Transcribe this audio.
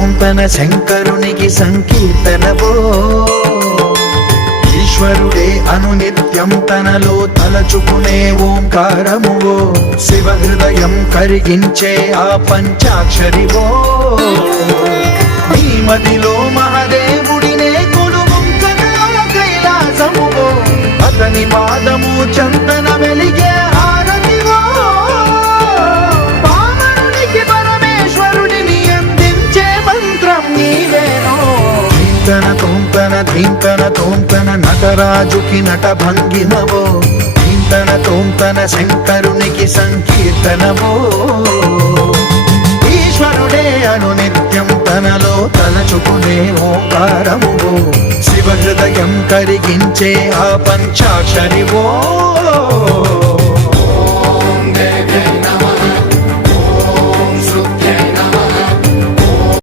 తోంతన శంకరునికి సంకీర్తనవో ఈశ్వరుడే అనునిత్యం తనలో తలచుకునే ఓంకారమువో శివ హృదయం కరిగించే ఆ పంచాక్షరివో నీ మదిలో మహాదేవుడినే కొలువుంచగా కైలాసమువో అతని పాదము చందన వెలిగే హారతివో పామరునికి పరమేశ్వరుడిని అందించే మంత్రం నీవేనో ధీంతన తోంతన ధీంతన తోంతన నటరాజుకి నట భంగిమవో ధీంతన తోంతన శంకరునికి సంకీర్తనవో ఈశ్వరుడే అనునిత్యం తనలో తలచుకునే ఓంకారమువో శివ హృదయం కరిగించే ఆ పంచాక్షరివో